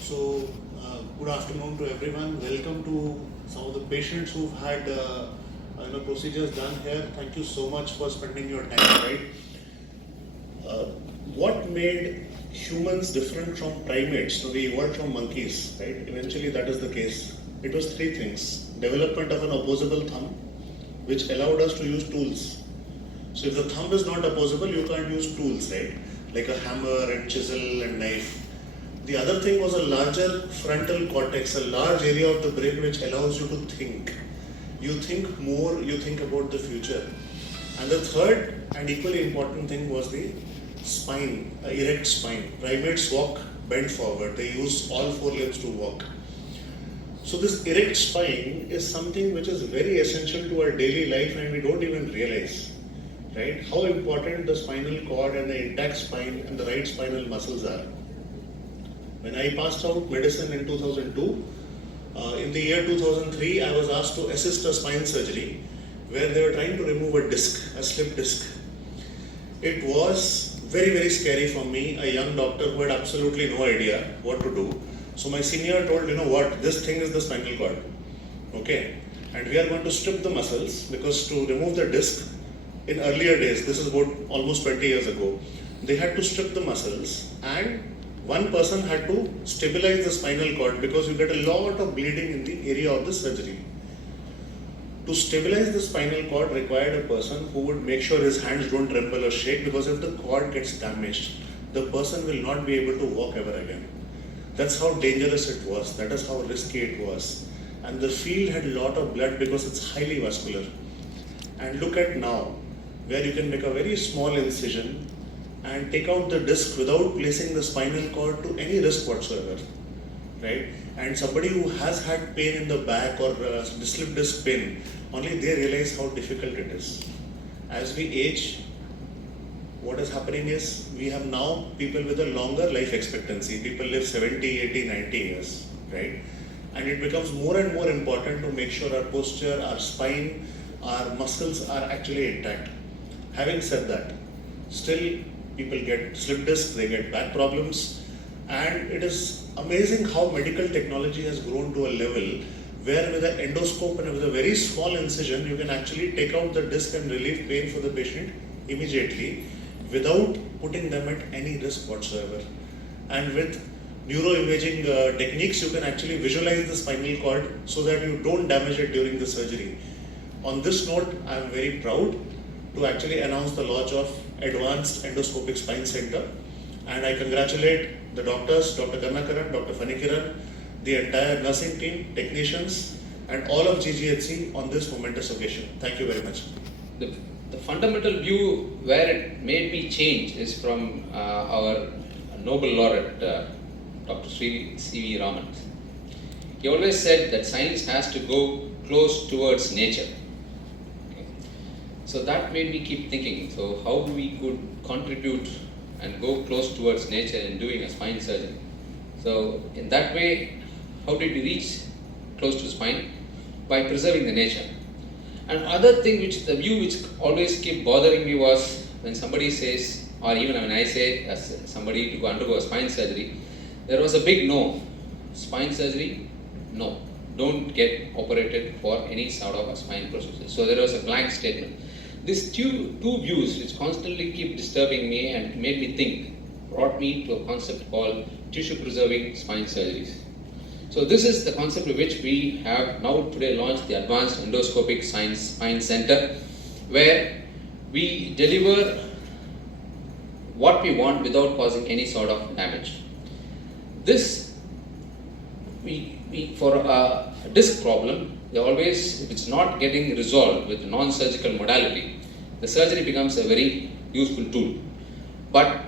So, good afternoon to everyone. Welcome to some of the patients who've had procedures done here. Thank you so much for spending your time. Right? Uh, what made humans different from primates? So we evolved from monkeys, right? Eventually, that is the case. It was three things: development of an opposable thumb, which allowed us to use tools. So if the thumb is not opposable, you can't use tools, right? Like a hammer and chisel and knife. The other thing was a larger frontal cortex, a large area of the brain which allows you to think. You think more, you think about the future. And the third and equally important thing was the spine, erect spine. Primates walk bent forward, they use all four limbs to walk. So this erect spine is something which is very essential to our daily life and we don't even realize, right? How important the spinal cord and the intact spine and the right spinal muscles are. When I passed out medicine in 2002, in the year 2003, I was asked to assist a spine surgery where they were trying to remove a disc, a slip disc. It was very, very scary for me, a young doctor who had absolutely no idea what to do. So my senior told, you know what, this thing is the spinal cord. Okay. And we are going to strip the muscles because to remove the disc in earlier days, this is about almost 20 years ago, they had to strip the muscles and one person had to stabilize the spinal cord because you get a lot of bleeding in the area of the surgery. To stabilize the spinal cord required a person who would make sure his hands don't tremble or shake, because if the cord gets damaged, the person will not be able to walk ever again. That's how dangerous it was. That is how risky it was. And the field had a lot of blood because it's highly vascular. And look at now, where you can make a very small incision and take out the disc without placing the spinal cord to any risk whatsoever, right? And somebody who has had pain in the back or slip disc pain, only they realize how difficult it is. As we age, what is happening is we have now people with a longer life expectancy. People live 70, 80, 90 years, right? And it becomes more and more important to make sure our posture, our spine, our muscles are actually intact. Having said that, still people get slip disc, they get back problems, and it is amazing how medical technology has grown to a level where with an endoscope and with a very small incision you can actually take out the disc and relieve pain for the patient immediately without putting them at any risk whatsoever. And with neuroimaging techniques, you can actually visualize the spinal cord so that you don't damage it during the surgery. On this note, I am very proud to actually announce the launch of Advanced Endoscopic Spine Center, and I congratulate the doctors, Dr. Karnakaran, Dr. Fanikiran, the entire nursing team, technicians, and all of GGHC on this momentous occasion. Thank you very much. The fundamental view where it made me change is from our Nobel laureate, Dr. C.V. Raman. He always said that science has to go close towards nature. Okay. So that made me keep thinking, so how we could contribute and go close towards nature in doing a spine surgery. So in that way, how did we reach close to spine? By preserving the nature. And other thing which the view which always kept bothering me was when somebody says, or even when I say as somebody to undergo a spine surgery, there was a big no. Spine surgery, no. Don't get operated for any sort of a spine procedure. So there was a blank statement. These two views which constantly keep disturbing me and made me think, brought me to a concept called tissue preserving spine surgeries. So this is the concept of which we have now today launched the Advanced Endoscopic Spine Center, where we deliver what we want without causing any sort of damage. This, for a disc problem, if it's not getting resolved with non-surgical modality, the surgery becomes a very useful tool. But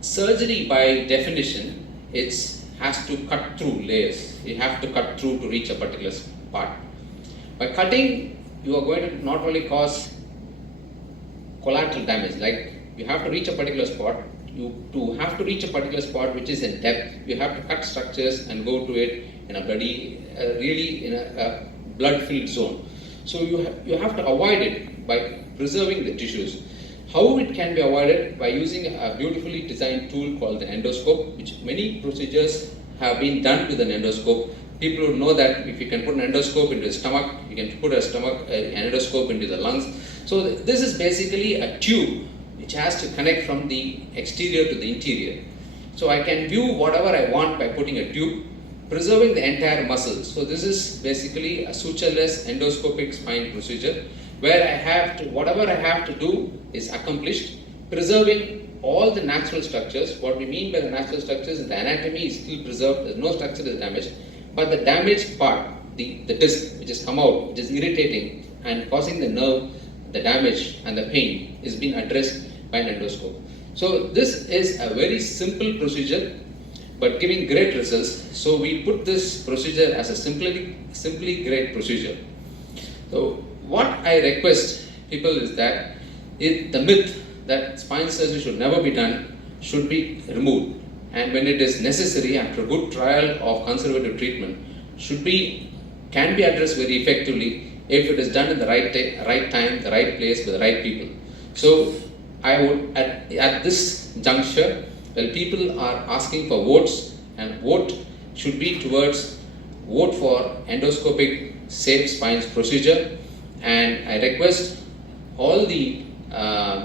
surgery by definition, has to cut through layers. You have to cut through to reach a particular part. By cutting, you are going to not only cause collateral damage, like you have to reach a particular spot. To have to reach a particular spot which is in depth, you have to cut structures and go to it in a really in a blood-filled zone. So you have to avoid it by preserving the tissues. How it can be avoided? By using a beautifully designed tool called the endoscope, which many procedures have been done with an endoscope. People would know that if you can put an endoscope into the stomach, you can put an endoscope into the lungs. So this is basically a tube which has to connect from the exterior to the interior. So I can view whatever I want by putting a tube, preserving the entire muscle. So this is basically a sutureless endoscopic spine procedure, where I have to, whatever I have to do is accomplished, preserving all the natural structures. What we mean by the natural structures is the anatomy is still preserved, there's no structure is damaged, but the damaged part, the disc which has come out, which is irritating and causing the nerve, the damage and the pain is being addressed by an endoscope. So this is a very simple procedure, but giving great results. So we put this procedure as a simply great procedure. So what I request people is that the myth that spine surgery should never be done should be removed, and when it is necessary, after a good trial of conservative treatment, can be addressed very effectively if it is done in the right time, the right place, with the right people. So I would at this juncture, well, people are asking for votes, and vote should be towards vote for endoscopic safe spines procedure. And I request all the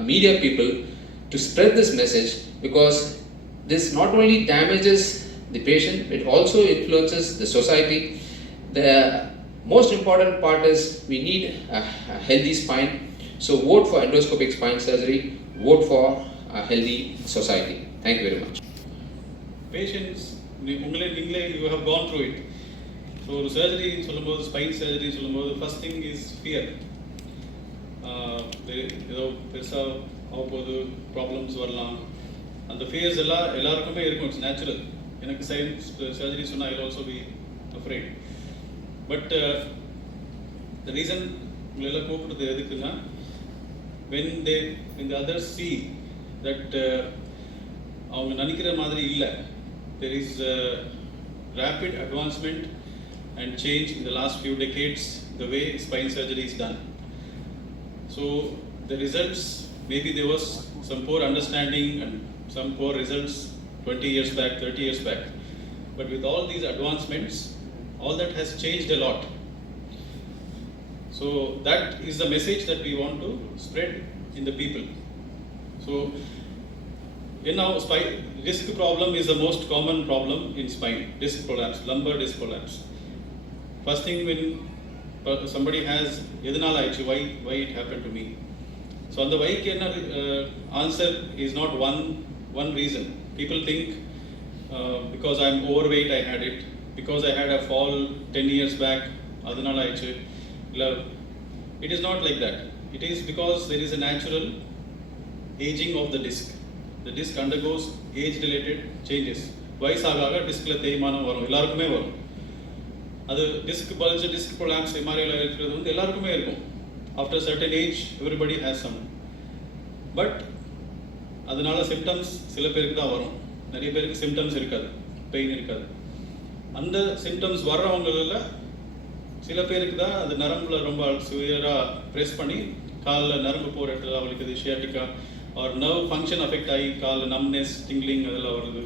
media people to spread this message, because this not only damages the patient, it also influences the society. The most important part is we need a healthy spine. So vote for endoscopic spine surgery, vote for a healthy society. Thank you very much. Patients, you have gone through it. So surgery, spine surgery, first thing is fear. Problems வரலாம், and the fears எல்லாருக்குமே இருக்கும், it's natural. எனக்கு surgery சொன்னா I'll also be afraid. But the reason உங்களெல்லாம் கூப்பிடுறது எதுக்குன்னா, when the others see that அவங்க நினைக்கிற மாதிரி இல்லை, there is rapid advancement and change in the last few decades the way spine surgery is done. So the results, maybe there was some poor understanding and some poor results 20 years back, 30 years back, but with all these advancements, all that has changed a lot. So that is the message that we want to spread in the people. So now disc problem is the most common problem in spine, disc prolapse, lumbar disc prolapse. First thing, when somebody has why it happened to me. So on the why answer is not one reason. People think because I'm overweight I had it, because I had a fall 10 years back, it is not like that. It is because there is a natural aging of the disc. The disc undergoes age-related changes. வயசாக டிஸ்கில் தேய்மானம் வரும், எல்லாருக்குமே வரும். அது disk bulge, disk prolapse மாதிரிலாம் இருக்கிறது எல்லாருக்குமே இருக்கும். After certain age everybody has some. But அதனால சிம்டம்ஸ் சில பேருக்கு தான் வரும், நிறைய பேருக்கு சிம்டம்ஸ் இருக்காது, பெயின் இருக்காது. அந்த சிம்டம்ஸ் வர்றவங்களில் சில பேருக்கு தான் அது நரம்புல ரொம்ப சிவியராக ப்ரெஸ் பண்ணி காலில் நரம்பு போகிற இடத்துல அவளுக்கு இது ஷியாட்டிக்கா or nerve function affect ஆகி காலில் numbness, tingling அதெல்லாம் வருது.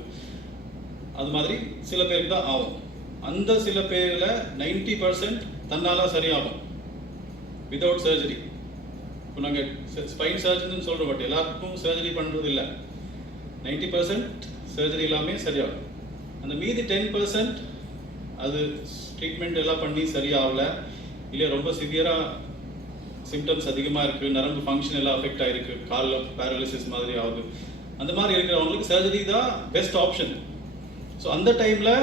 அது மாதிரி சில பேருக்கு தான் ஆகும். அந்த சில பேரில் 90% தன்னால சரியாகும் வித்தவுட் சர்ஜரி. இப்போ நாங்கள் ஸ்பைன் சர்ஜன் சொல்கிறோம், பட் எல்லாருக்கும் சர்ஜரி பண்ணுறது இல்லை. 90% சர்ஜரி எல்லாமே சரியாகும். அந்த மீதி 10% அது ட்ரீட்மெண்ட் எல்லாம் பண்ணி சரியாகல, இல்லை ரொம்ப சிவியராக சிம்டம்ஸ் அதிகமாக இருக்குது, நரம்பு ஃபங்க்ஷன் எல்லாம் அஃபெக்ட் ஆகிருக்கு, காலில் பேரலிசிஸ் மாதிரி ஆகுது. அந்த மாதிரி இருக்கிறவங்களுக்கு சர்ஜரி தான் பெஸ்ட் ஆப்ஷன். ஸோ அந்த டைமில்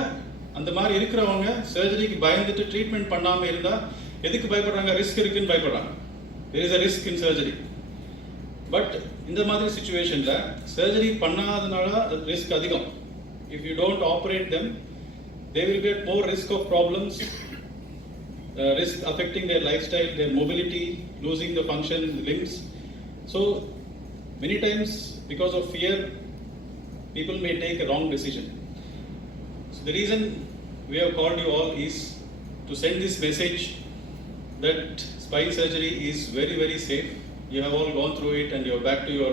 அந்த மாதிரி இருக்கிறவங்க சர்ஜரிக்கு பயந்துட்டு ட்ரீட்மெண்ட் பண்ணாமல் இருந்தால் எதுக்கு பயப்படுறாங்க? ரிஸ்க் இருக்குன்னு பயப்படுறாங்க. there is a risk in surgery. But இந்த மாதிரி சுச்சுவேஷனில் சர்ஜரி பண்ணாதனால ரிஸ்க் அதிகம். if you don't operate them, they will get more risk of problems, risk affecting their lifestyle, their mobility, losing the function in the limbs. So many times because of fear, people may take a wrong decision. So the reason we have called you all is to send this message that spine surgery is very, very safe. you have all gone through it and you're back to your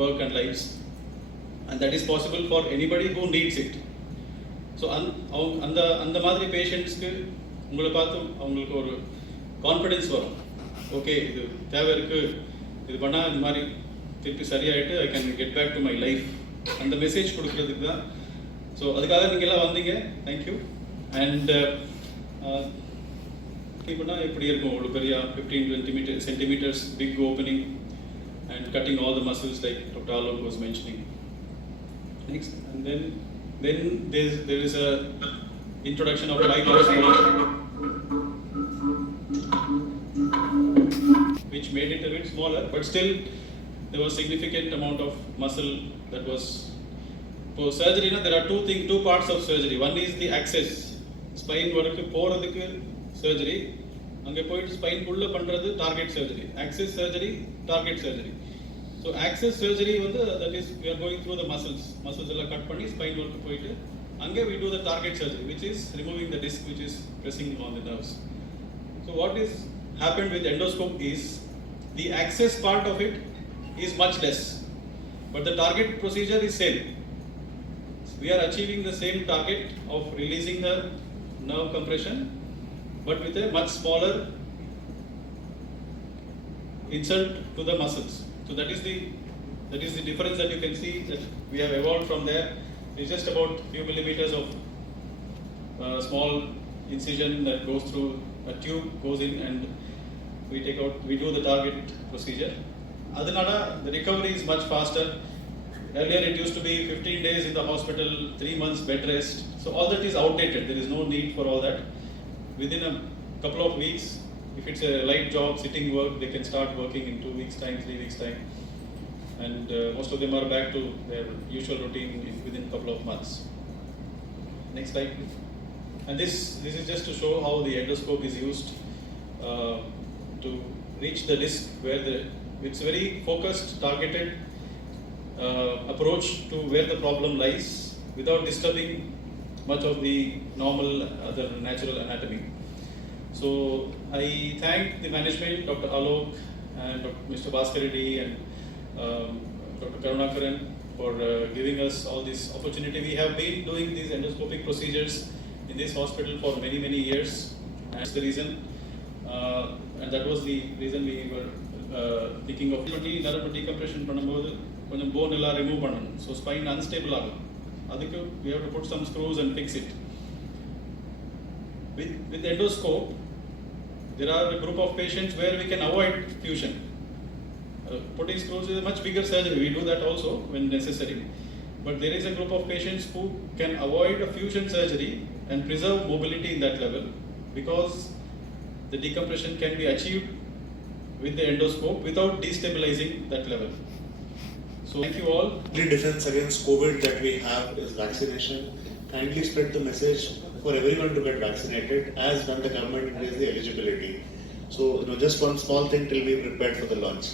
work and lives. And that is possible for anybody who needs it. So அந்த மாதிரி பேஷண்ட்ஸ்க்கு உங்களை பார்த்து அவங்களுக்கு ஒரு confidence வரும். Okay, இது தேவை இருக்குது, இது பண்ணால் இந்த மாதிரி திருப்பி சரியாயிட்டு I can get back to my life, அந்த மெசேஜ் கொடுக்குறதுக்கு தான். ஸோ அதுக்காக நீங்கள் எல்லாம் வந்தீங்க, தேங்க்யூ. அண்ட் இப்போனா எப்படி இருக்கும், ஒரு பெரிய 15-20 centimeters big opening and cutting all the muscles like Dr. Alok was mentioning. Next, and then there is a introduction of bypass which made it a bit smaller, but still there was significant amount of muscle that was. For surgery, there are two parts of surgery. One is the access, spine work போறதுக்கு surgery, அங்கே போயிட்டு spine குள்ள பண்றது target surgery. Access surgery, target surgery. So access surgery வந்து that is we are going through the muscles எல்லாம் cut பண்ணி spine work போயிட்டு அங்கே we do the target surgery which is removing the disc which is pressing on the nerves. So what is happened with endoscope is the access part of it is much less, but the target procedure is same. We are achieving the same target of releasing the nerve compression, but with a much smaller insult to the muscles. So that is the difference that you can see that we have evolved from there. It's just about few millimeters of small incision that goes through a tube, goes in, and we do the target procedure. Adanada, the recovery is much faster. Earlier it used to be 15 days in the hospital, 3 months bed rest. So all that is outdated. There is no need for all that. Within a couple of weeks, if it's a light job, sitting work, they can start working in 2 weeks' time, 3 weeks' time. And most of them are back to their usual routine within a couple of months. Next slide, please. And this is just to show how the endoscope is used to reach the disc where it's very focused, targeted approach to where the problem lies without disturbing much of the normal other natural anatomy. So I thank the management, Dr. Alok and Mr. Bhaskar Reddy and Dr. Karunakaran for giving us all this opportunity. We have been doing these endoscopic procedures in this hospital for many years. That's the reason, and that was the reason we were thinking of nerve decompression பண்ணும்போது கொஞ்சம் bone எல்லாம் remove பண்ணணும். So spine unstable ஆகும். அதுக்கு we have to put some screws and fix it. With endoscope, there are a group of patients where we can avoid fusion. Putting screws is a much bigger surgery. We do that also when necessary. But there is a group of patients who can avoid a fusion surgery and preserve mobility in that level because the decompression can be achieved with the endoscope without destabilizing that level. So thank you all. The defense against COVID that we have is vaccination. Kindly spread the message for everyone to get vaccinated as when the government increases the eligibility. So just one small thing till we prepared for the launch.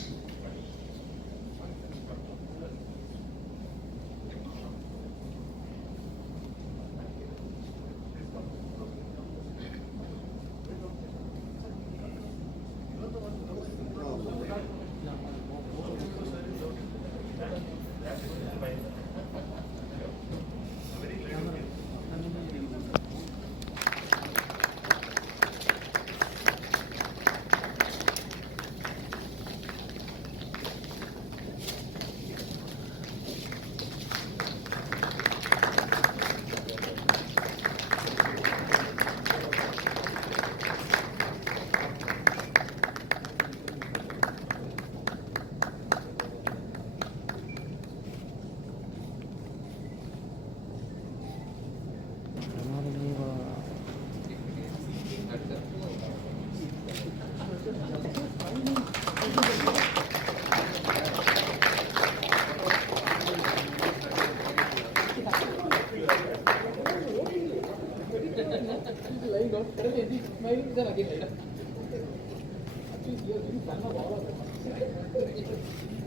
Actually,